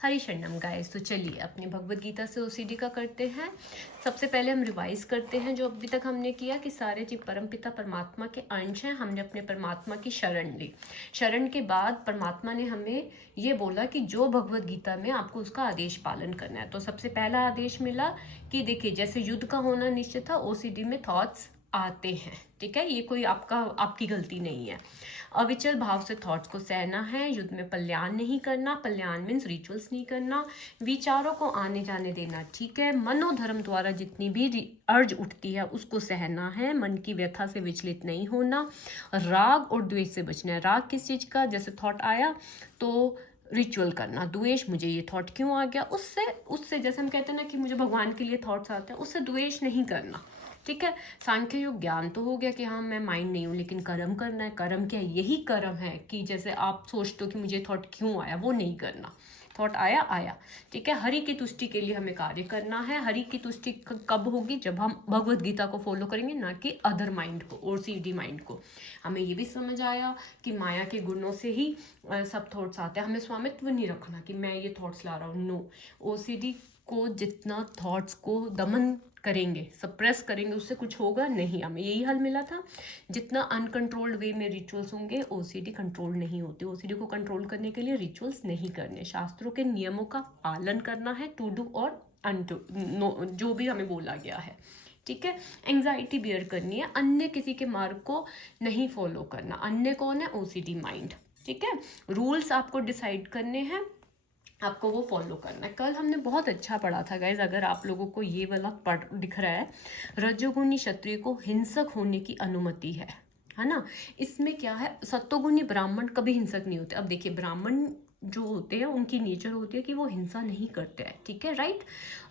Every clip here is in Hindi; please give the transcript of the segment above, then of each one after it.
हरी शरणम गाइस। तो चलिए अपनी भगवत गीता से ओसीडी का करते हैं। सबसे पहले हम रिवाइज करते हैं जो अभी तक हमने किया कि सारे जीव परमपिता परमात्मा के अंश हैं। हमने अपने परमात्मा की शरण ली। शरण के बाद परमात्मा ने हमें ये बोला कि जो भगवत गीता में आपको उसका आदेश पालन करना है। तो सबसे पहला आदेश मिला कि देखिए जैसे युद्ध का होना निश्चित था, ओसीडी में थॉट्स आते हैं, ठीक है, ये कोई आपकी गलती नहीं है। अविचल भाव से थॉट्स को सहना है, युद्ध में पल्याण नहीं करना, पल्याण मीन्स रिचुअल्स नहीं करना, विचारों को आने जाने देना, ठीक है, मनोधर्म द्वारा जितनी भी अर्ज उठती है उसको सहना है, मन की व्यथा से विचलित नहीं होना, राग और द्वेष से बचना है। राग किस चीज का, जैसे थॉट आया तो रिचुअल करना, द्वेष मुझे ये थॉट क्यों आ गया, उससे उससे जैसे हम कहते हैं ना कि मुझे भगवान के लिए थॉट्स आते हैं, उससे द्वेष नहीं करना, ठीक है। सांख्य योग ज्ञान तो हो गया कि हाँ मैं माइंड नहीं हूँ, लेकिन कर्म करना है। कर्म क्या है, यही कर्म है कि जैसे आप सोचते हो कि मुझे थॉट क्यों आया, वो नहीं करना। थॉट आया आया, ठीक है। हरि की तुष्टि के लिए हमें कार्य करना है। हरि की तुष्टि कब होगी, जब हम भगवत गीता को फॉलो करेंगे, ना कि अदर माइंड को और सीडी माइंड को। हमें ये भी समझ आया कि माया के गुणों से ही सब थॉट्स आते हैं। हमें स्वामित्व नहीं रखना कि मैं ये थॉट्स ला रहा हूँ, नो। ओसीडी को जितना थॉट्स को दमन करेंगे, सप्रेस करेंगे, उससे कुछ होगा नहीं। हमें यही हल मिला था। जितना अनकंट्रोल्ड वे में रिचुअल्स होंगे, ओसीडी कंट्रोल नहीं होती। ओसीडी को कंट्रोल करने के लिए रिचुअल्स नहीं करने, शास्त्रों के नियमों का पालन करना है, टू डू और अनटू, जो भी हमें बोला गया है, ठीक है। एंग्जाइटी बियर करनी है, अन्य किसी के मार्ग को नहीं फॉलो करना। अन्य कौन है, ओसीडी माइंड, ठीक है। रूल्स आपको डिसाइड करने हैं, आपको वो फॉलो करना है। कल हमने बहुत अच्छा पढ़ा था गाइज, अगर आप लोगों को ये वाला पढ़ दिख रहा है, रजोगुणी क्षत्रिय को हिंसक होने की अनुमति है ना। इसमें क्या है, सत्वगुणी ब्राह्मण कभी हिंसक नहीं होते। अब देखिए ब्राह्मण जो होते हैं उनकी नेचर होती है कि वो हिंसा नहीं करते हैं, ठीक है, राइट।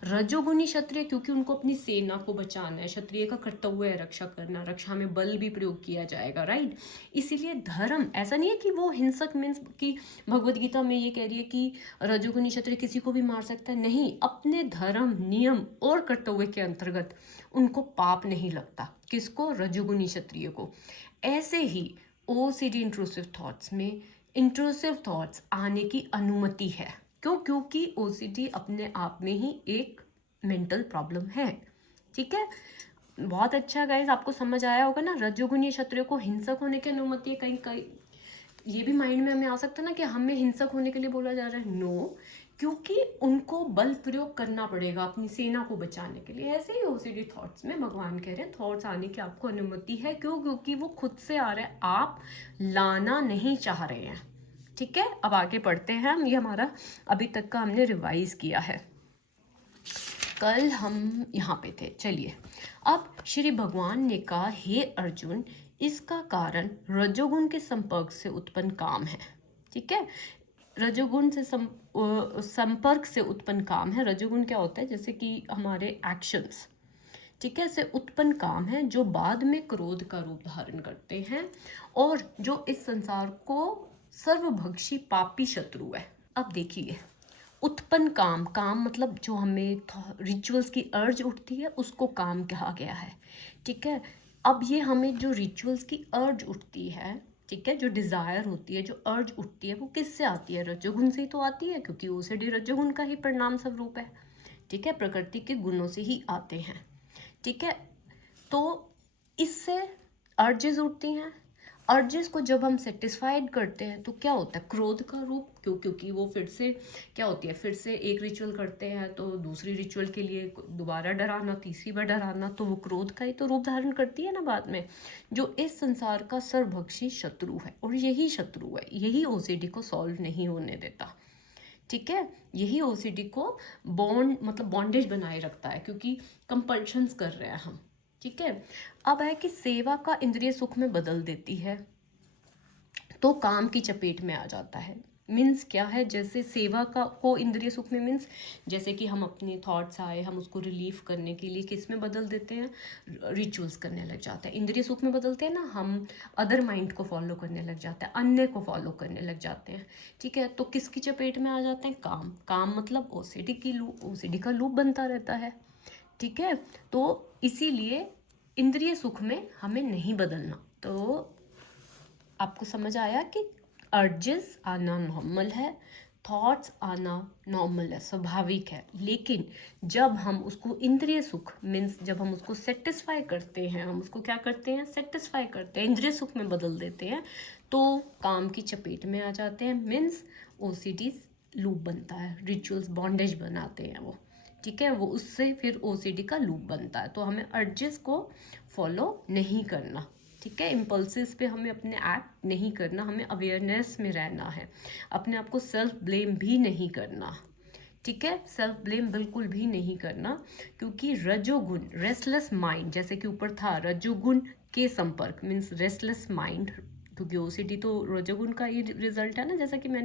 रजोगुणी क्षत्रिय क्योंकि उनको अपनी सेना को बचाना है, क्षत्रिय का कर्तव्य है रक्षा करना, रक्षा में बल भी प्रयोग किया जाएगा, राइट। इसीलिए धर्म ऐसा नहीं है कि वो हिंसक मीन्स कि भगवत गीता में ये कह रही है कि रजोगुणी क्षत्रिय किसी को भी मार सकता है, नहीं। अपने धर्म नियम और कर्तव्य के अंतर्गत उनको पाप नहीं लगता। किसको, रजोगुणी क्षत्रिय को। ऐसे ही ओसीडी इंट्रूसिव थॉट्स में इंट्रूसिव थॉट्स आने की अनुमति है। क्यों, क्योंकि ओसीडी अपने आप में ही एक मेंटल प्रॉब्लम है, ठीक है। बहुत अच्छा गाइज, आपको समझ आया होगा ना। रजोगुणी क्षत्रिय को हिंसक होने की अनुमति है। कहीं कहीं ये भी माइंड में हमें आ सकता है ना कि हमें हिंसक होने के लिए बोला जा रहा है, नो, क्योंकि उनको बल प्रयोग करना पड़ेगा अपनी सेना को बचाने के लिए। ऐसे ही ओसीडी थॉट्स में भगवान कह रहे हैं थॉट्स आने की आपको अनुमति है। क्यों, क्योंकि वो खुद से आ रहे हैं, आप लाना नहीं चाह रहे हैं, ठीक है। अब आगे पढ़ते हैं हम, ये हमारा अभी तक का हमने रिवाइज किया है। कल हम यहाँ पे थे। चलिए अब श्री भगवान ने कहा, हे अर्जुन, इसका कारण रजोगुण के संपर्क से उत्पन्न काम है, ठीक है। रजोगुण से संपर्क से उत्पन्न काम है। रजोगुण क्या होता है, जैसे कि हमारे एक्शंस, ठीक है, से उत्पन्न काम है जो बाद में क्रोध का रूप धारण करते हैं और जो इस संसार को सर्वभक्षी पापी शत्रु है। अब देखिए उत्पन्न काम, काम मतलब जो हमें रिचुअल्स की अर्ज उठती है उसको काम कहा गया है, ठीक है। अब ये हमें जो रिचुअल्स की अर्ज उठती है, ठीक है, जो डिज़ायर होती है, जो अर्ज उठती है, वो किससे आती है, रजोगुण से ही तो आती है, क्योंकि ओसीडी रजोगुण का ही परिणाम स्वरूप है, ठीक है। प्रकृति के गुणों से ही आते हैं, ठीक है। तो इससे अर्जेस उठती हैं। अर्जेस को जब हम सेटिस्फाइड करते हैं तो क्या होता है, क्रोध का रूप। क्यों, क्योंकि वो फिर से क्या होती है, फिर से एक रिचुअल करते हैं तो दूसरी रिचुअल के लिए दोबारा डराना, तीसरी बार डराना, तो वो क्रोध का ही तो रूप धारण करती है ना बाद में, जो इस संसार का सर्वभक्षी शत्रु है। और यही शत्रु है, यही ओसीडी को सॉल्व नहीं होने देता, ठीक है। यही ओसीडी को बॉन्ड मतलब बॉन्डेज बनाए रखता है, क्योंकि कंपल्शंस कर रहे हैं हम, ठीक है। अब है कि सेवा का इंद्रिय सुख में बदल देती है तो काम की चपेट में आ जाता है। मीन्स क्या है, जैसे सेवा का को इंद्रिय सुख में मीन्स जैसे कि हम अपने थॉट्स आए, हम उसको रिलीफ करने के लिए किस में बदल देते हैं, रिचुअल्स करने लग जाते हैं। इंद्रिय सुख में बदलते हैं ना, हम अदर माइंड को फॉलो करने लग जाते हैं, अन्य को फॉलो करने लग जाते हैं, ठीक है। तो किसकी चपेट में आ जाते हैं, काम। काम मतलब ओसीडी की लूप, ओसीडी का लूप बनता रहता है, ठीक है। तो इसीलिए इंद्रिय सुख में हमें नहीं बदलना। तो आपको समझ आया कि अर्जेस आना नॉर्मल है, थॉट्स आना नॉर्मल है, स्वाभाविक है, लेकिन जब हम उसको इंद्रिय सुख मीन्स जब हम उसको सेटिस्फाई करते हैं, हम उसको क्या करते हैं, सेटिस्फाई करते हैं, इंद्रिय सुख में बदल देते हैं, तो काम की चपेट में आ जाते हैं, मीन्स ओसीडी लूप बनता है, रिचुअल्स बॉन्डेज बनाते हैं वो, ठीक है, वो उससे फिर ओसीडी का लूप बनता है। तो हमें अर्जेस को फॉलो नहीं करना, ठीक है, इम्पल्सिस पे हमें अपने एक्ट नहीं करना, हमें अवेयरनेस में रहना है, अपने आप को सेल्फ ब्लेम भी नहीं करना, ठीक है, सेल्फ ब्लेम बिल्कुल भी नहीं करना, क्योंकि रजोगुण रेस्टलेस माइंड, जैसे कि ऊपर था रजोगुण के संपर्क मीन्स रेस्टलेस माइंड, क्योंकि ओसीडी तो रजोगुण का ही रिजल्ट है ना, जैसा कि मैंने